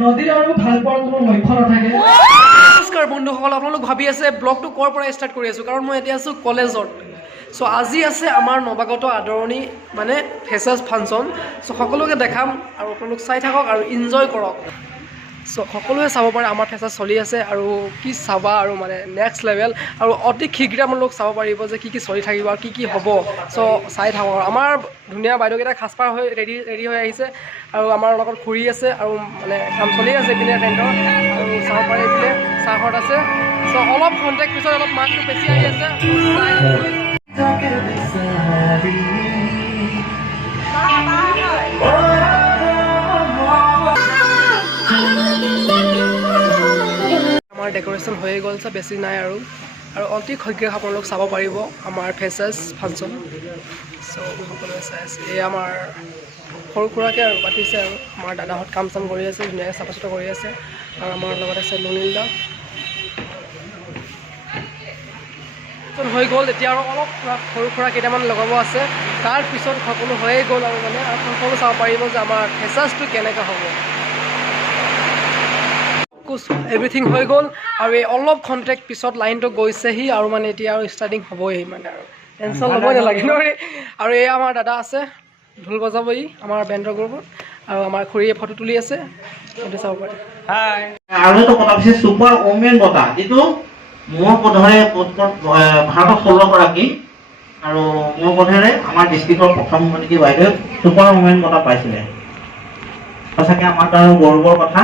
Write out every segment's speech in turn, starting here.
নদীৰ আৰু ভাল পোৱাৰ কোনো লক্ষ্য নাথাকে। নমস্কাৰ বন্ধুসকল, আপোনালোক ভাবি আছে ব্লগটো ক'ৰ পৰা ষ্টাৰ্ট কৰি আছোঁ, কাৰণ মই এতিয়া আছোঁ কলেজত। চ' আজি আছে আমাৰ নৱাগত আদৰণি মানে ফ্ৰেচাৰ্ছ ফাংচন। চ' সকলোকে দেখাম আৰু আপোনালোক চাই থাকক আৰু ইনজয় কৰক। চ' সকলোৱে চাব পাৰে আমাৰ ফ্ৰেচাৰ্ছ চলি আছে আৰু কি চাবা আৰু মানে নেক্সট লেভেল, আৰু অতি শীঘ্ৰে আপোনালোক চাব পাৰিব যে কি চলি থাকিব আৰু কি হ'ব। চ' চাই থাকক। আমাৰ ধুনীয়া বাইদেউকেইটা সাজপাৰ হৈ ৰেডি হৈ আহিছে আৰু আমাৰ লগত খুৰী আছে আৰু মানে কাম চলি আছে এইপিনে টেণ্টৰ, আৰু চাব পাৰে এইপিনে চাহত আছে। চ' অলপ কণ্টেক্ট পিছত অলপ মাৰ্কটো বেছি আহি আছে। আমাৰ ডেক'ৰেশ্যন হৈয়ে গ'ল, চব বেছি নাই আৰু অতি শীঘ্ৰে আপোনালোক চাব পাৰিব আমাৰ ফ্ৰেচাৰ্ছ ফাংচন। চ' সকলোৱে চাই আছে। এই আমাৰ সৰু সুৰাকৈ আৰু পাতিছে আৰু আমাৰ দাদাহঁত কাম চাম কৰি আছে, ধুনীয়াকৈ চাফা চুফা কৰি আছে, আৰু আমাৰ লগত আছে লুনিল দা। হৈ গ'ল, এতিয়া আৰু অলপ সৰু সুৰা কেইটামান লগাব আছে, তাৰপিছত সকলো হৈয়ে গ'ল আৰু মানে আৰু সকলো চাব পাৰিব যে আমাৰ ফ্ৰেচাৰ্ছটো কেনেকৈ হ'ব। এভৰিথিং হৈ গ'ল আৰু এই অলপ কণ্টেক্ট পিছত লাইনটো গৈছেহি আৰু মানে এতিয়া আৰু ষ্টাৰ্টিং হ'বই মানে, আৰু টেনশ্যন ল'বই নালাগে নহয়। আৰু এই আমাৰ দাদা আছে ঢোল বজাবই আমাৰ বেণ্ডৰ গ্ৰুপত, আৰু আমাৰ খুৰীয়ে ফটো তুলি আছে, সেইটো চাব পাৰে। আৰু এটা কথা হৈছে ছুপাৰ ওমেন বঁটা, যিটো মোৰ বোধেৰে ভাৰতত 16গৰাকী আৰু মোৰ বোধেৰে আমাৰ ডিষ্ট্ৰিক্টৰ প্ৰথম নেকি বাইদেউ ছুপাৰ ওমেন বঁটা পাইছিলে। সঁচাকৈ আমাৰ কাৰণে গৌৰৱৰ কথা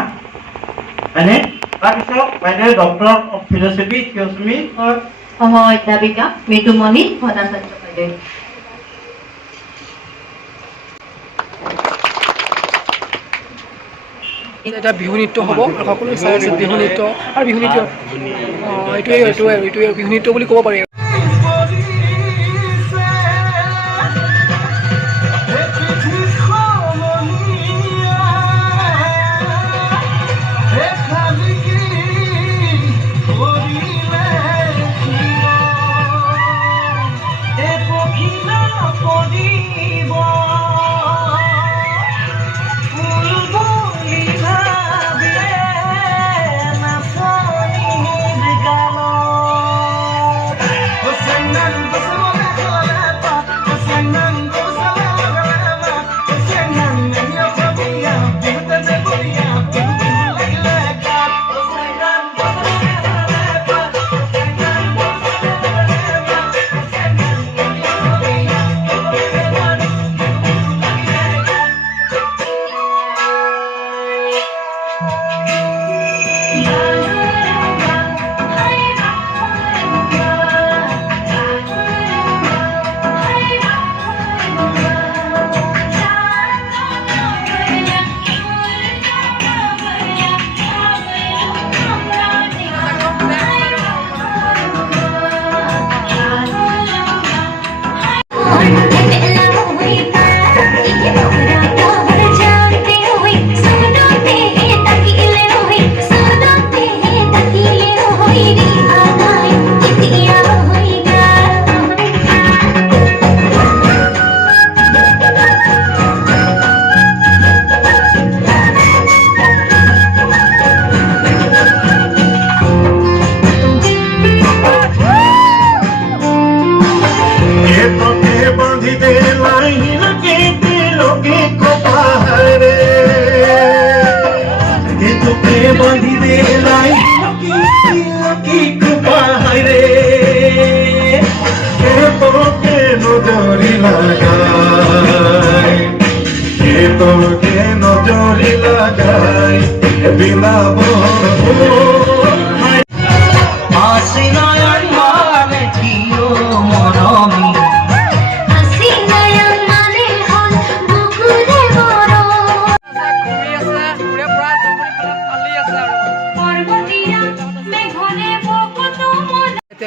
হয়নে? তাৰপিছত বাইদেউ ডক্টৰ অফ ফিলচফি অধ্যাপিকা মৃদুমণি ভট্টাচাৰ্য বাইদেউ। এটা বিহু নৃত্য হ'ব আৰু সকলোৱে চাই আছে বিহু নৃত্য, আৰু বিহু নৃত্য এইটোৱে বিহু নৃত্য বুলি ক'ব পাৰি।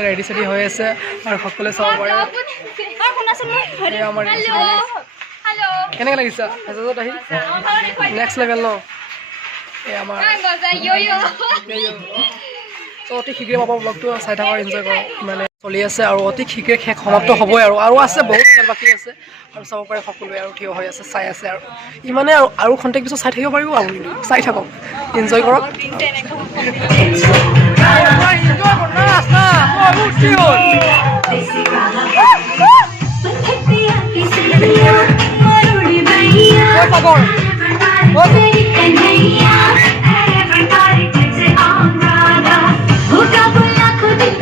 ৰেডি চেডি হৈ আছে আৰু সকলোৱে চাব পাৰে। কেনেকৈ লাগিছে ফেচাৰ্ছত আহি? নেক্সট লেভেল ন? এই আমাৰ চ' অতি শীঘ্ৰে পাব ব্লগটো চাই থাকক এনজয় কৰক ইমানে চলি আছে আৰু অতি শীঘ্ৰে শেষ সমাপ্ত হ'বই আৰু আছে বহুত খেল বাকী আছে আৰু চাব পাৰে সকলোৱে আৰু থিয় হৈ আছে চাই আছে আৰু ইমানে আৰু খন্তেক পিছত চাই থাকিব পাৰিব আপুনি চাই থাকক এনজয় কৰক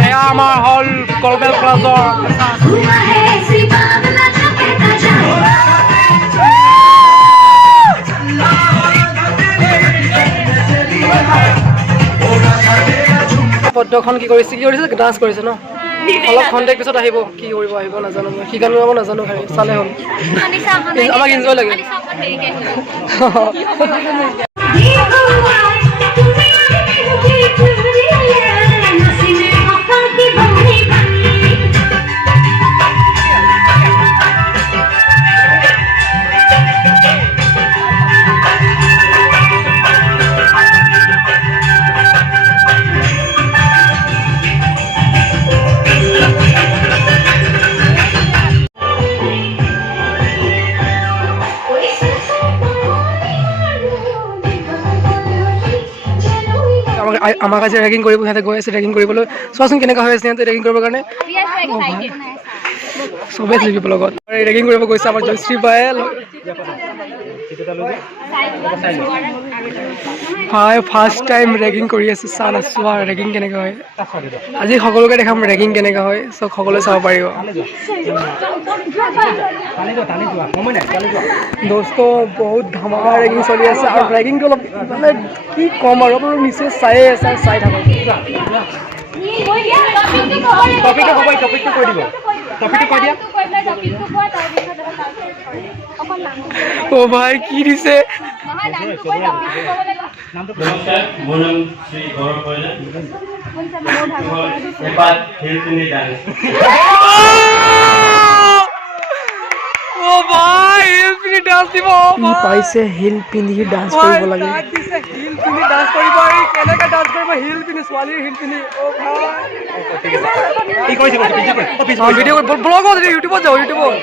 এয়া আমাৰ হ'ল কলবেল ক্লাছৰ পদ্মখন কি কৰিছে ডান্স কৰিছে ন অলপ খন্তেক পিছত আহিব কি কৰিব আহিব নাজানো মই কি গান গাব নাজানো খালি চালে হ'ল আমাক এনজয় লাগে আমাক আজি ৰেগিং কৰিব সিহঁতে গৈ আছে ৰেগিং কৰিবলৈ চোৱাচোন কেনেকুৱা হৈ আছে সিহঁতে ৰেগিং কৰিবৰ কাৰণে চবেই থাকিব লগত ৰেগিং কৰিব গৈছে আমাৰ জয়শ্ৰী বায়ে ফাৰ্ষ্ট টাইম ৰেগিং কৰি আছে চোৱা ৰেগিং কেনেকুৱা হয় আজি সকলোকে দেখাম ৰেগিং কেনেকুৱা হয় চব সকলোৱে চাব পাৰিব দোস্ত বহুত ধমাকা ৰেগিং চলি আছে আৰু ৰেগিংটো অলপ মানে কি ক'ম আৰু আপোনালোক নিশ্চয় চাই থাকক ও ভাই কি দিছে নমস্কাৰ মোৰ নাম শ্ৰী গৌৰৱ কইলা ও ভাই হিল পিন্ধি ডান্স দিব ই পাইছে হিল পিন্ধি ডান্স কৰিব লাগে হিল পিন্ধি ডান্স কৰিব আৰু কেনেকৈ ডান্স কৰিব হিল পিন্ধি ছোৱালীৰ হিল পিন্ধি ও ভাই ঠিক আছে কি কৰিছে ভিডিঅ' ব্লগত ইউটিউবত যাও ইউটিউবত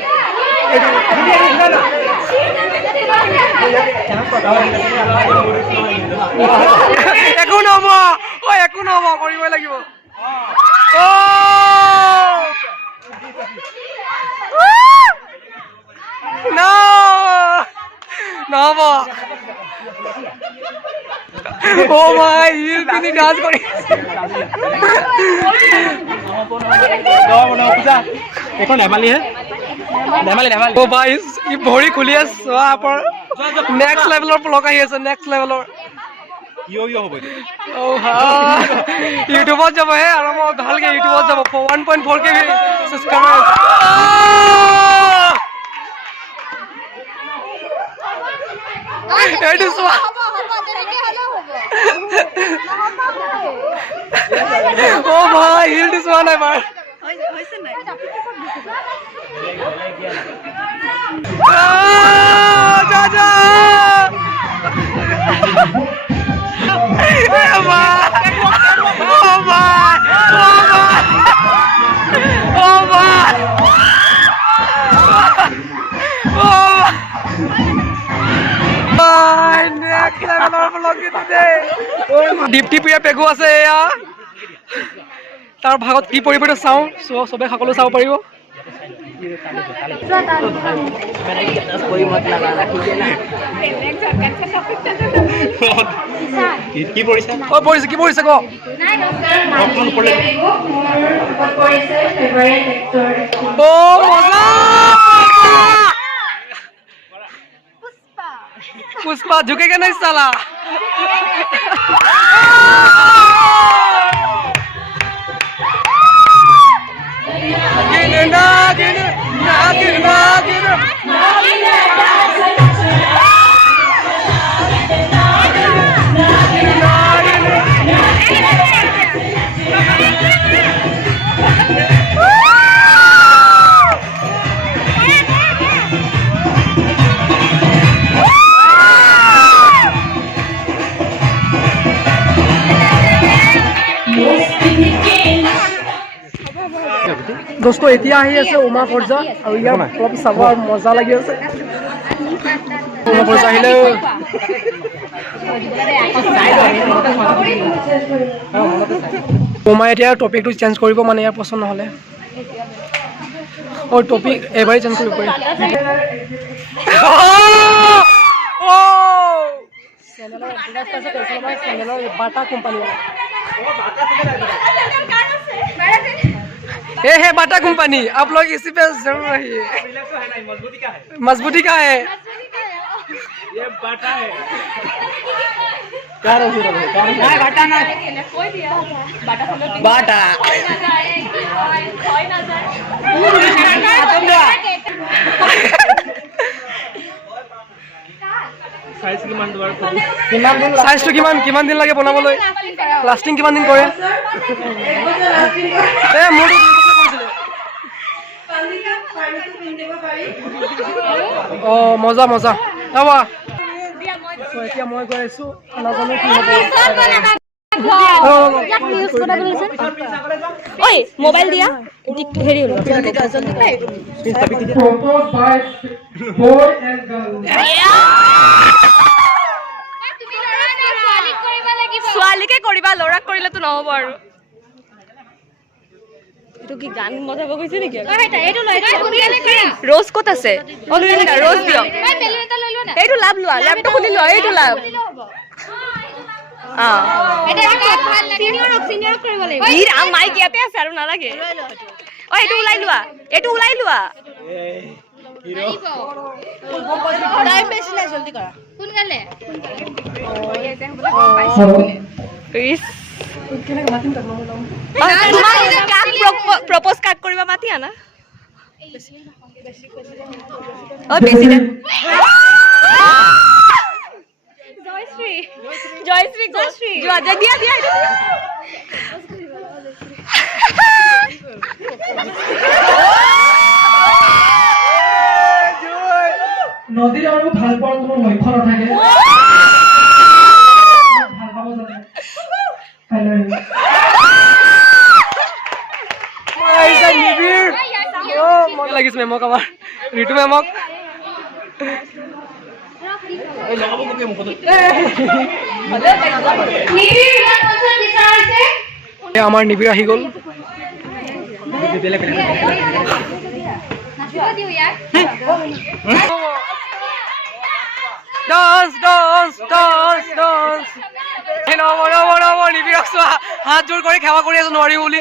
একো নহ'ব একো নহ'ব কৰিবই লাগিব নহ'ব ও ভাই হিল পিন্ধি ডান্স কৰি এখন ধেমালিহে ও ভাই ই ভৰি খুলি আছে চোৱা নেক্সট লেভেলৰ ব্লগ আহি আছে নেক্সট লেভেলৰ ইউটিউবত যাব হে আৰু মই ভালকে ইউটিউবত যাব 1.4K ছাবস্ক্ৰাইবাৰ এইটো চোৱা ও ভাই হিলটো চোৱা নাই বাৰ দীপ্তি প্ৰিয়া পেগু আছে এয়া তাৰ ভাগত কি পৰিৱেশ চাওঁ চবে সকলো চাব পাৰিব কি পৰিছে কি পৰিছে ক पुष्पा झुकेगा नहीं साला দোস্ত এতিয়া আহি আছে উমা ফৰ্জা আৰু ইয়াৰ অলপ চাবৰ মজা লাগি আছে উমা ফৰ্জা আহিলে উমাই এতিয়া টপিকটো চেঞ্জ কৰিব মানে ইয়াৰ পচন্দ নহ'লে টপিক এবাৰেই চেঞ্জ কৰিব পাৰি चैनल बाटा कंपनी ये है बाटा कंपनी आप लोग इसी पे जरूर रहिए मजबूती का है ये बाटा है क्या रोज़ी रहे क्या बाटा ना कोई दिया बाटा সাইজটো কিমান দিন লাগে বনাবলৈ লাষ্টিং কিমান দিন কৰে এ মোৰটো 2 বছৰ কৰিছিলে অ মজা মজা যাবা এতিয়া মই গৈ আছো নাজানো কি হ'ব ওই মোবাইল দিয়া হেৰি হলো ছোৱালীকে কৰিবা লৰাক কৰিলেতো নহব আৰু এইটো কি গান মজাব কৈছে নেকি ৰ'জ ক'ত আছে ৰ'জ দিয়ক এইটো লাভ লোৱা লেপটো খুলি লোৱা এইটো লাভ মাইক ইয়াতে আছে আৰু নালাগে অ এইটো ওলাই লোৱা টাইম বেছি নাই জলদি কৰা কোনকালে প্ৰপ'জ কাক কৰিবা মাতি আনা অ বেছি দে জয়শ্ৰী যোৱা দিয়া নদীৰ আৰু ভাল পোৱাৰ কোনো লক্ষ্য নাথাকে ভাল পাব জানে মজা লাগিছে মেমক আমাৰ ঋতু মেমক আমাৰ নিবিৰ আহি গ'ল ডান্স নিবিৰক চোৱা হাত জোৰ কৰি সেৱা কৰি আছো নোৱাৰি বুলি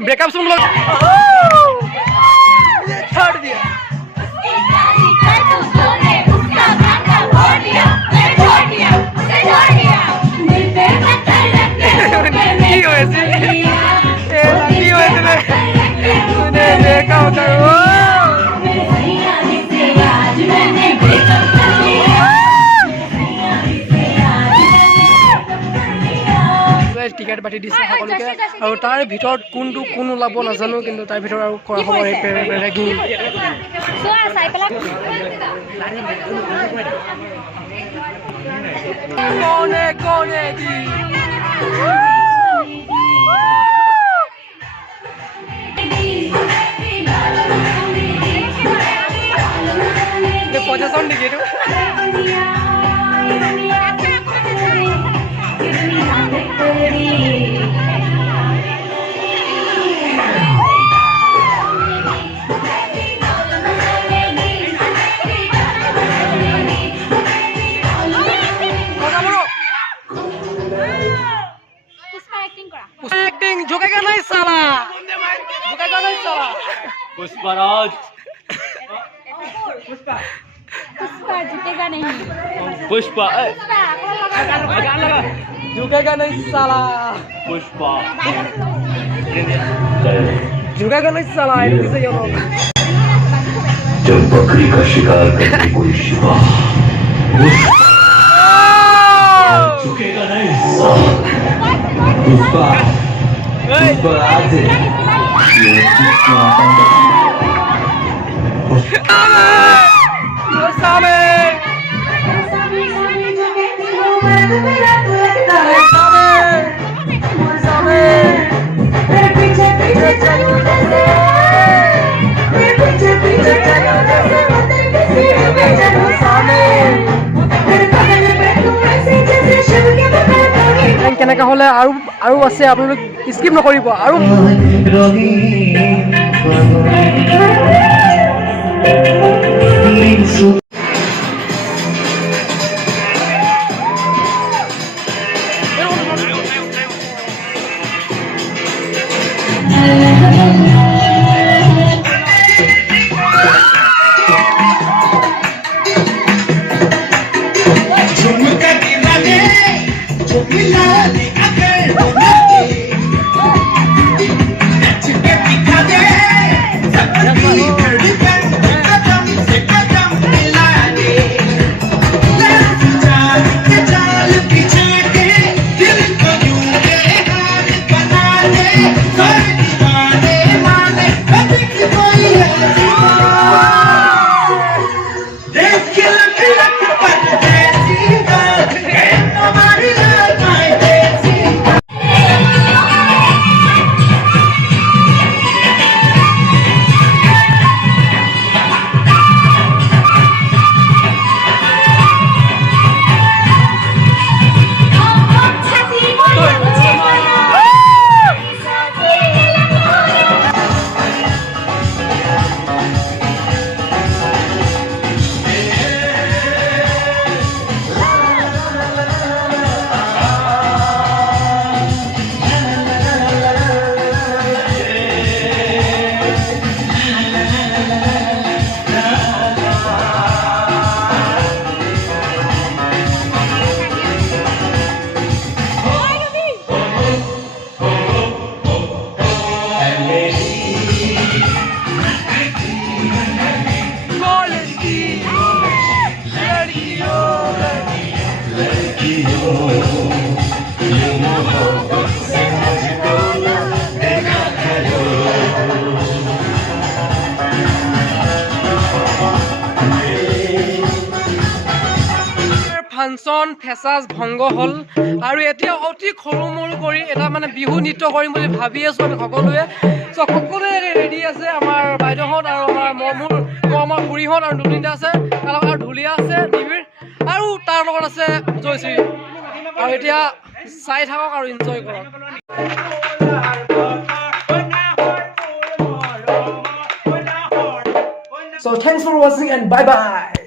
ब्रेकअप सुन लो थर्ड दिया देखा होता টিকেট বাটি দিছে সকলোকে আৰু তাৰ ভিতৰত কোন ওলাব নাজানো কিন্তু তাৰ ভিতৰত আৰু কৰা হ'ব ৰেগিং কোনে দি পজিশন নেকি এইটো हमारी एक्टिंग झुकेगा नहीं साला झुकेगा नहीं साला पुष्पराज पुष्पा झुकेगा नहीं साला पुष्पा झुकेगा नहीं साला ऐसे ये लोग जब बकरी का शिकार करने कोई शिवा झुकेगा नहीं पुष्पा पुष्पा आते কেনেকৈ হ'লে আৰু আছে আপোনালোক স্কিপ নকৰিব আৰু ফাংচন ফেচাজ ভংগ হ'ল আৰু এতিয়া অতি সৰু মৰু কৰি এটা মানে বিহু নৃত্য কৰিম বুলি ভাবি আছোঁ আমি সকলোৱে চ' সকলোৱে ৰেডি আছে আমাৰ বাইদেউহঁত আৰু আমাৰ খুৰীহঁত আৰু দুতিনিটা আছে তাৰ লগত আৰু ঢুলীয়া আছে নিবিৰ আৰু তাৰ লগত আছে জয়শ্ৰী আৰু এতিয়া চাই থাকক আৰু এনজয় কৰক So thanks for watching and bye bye.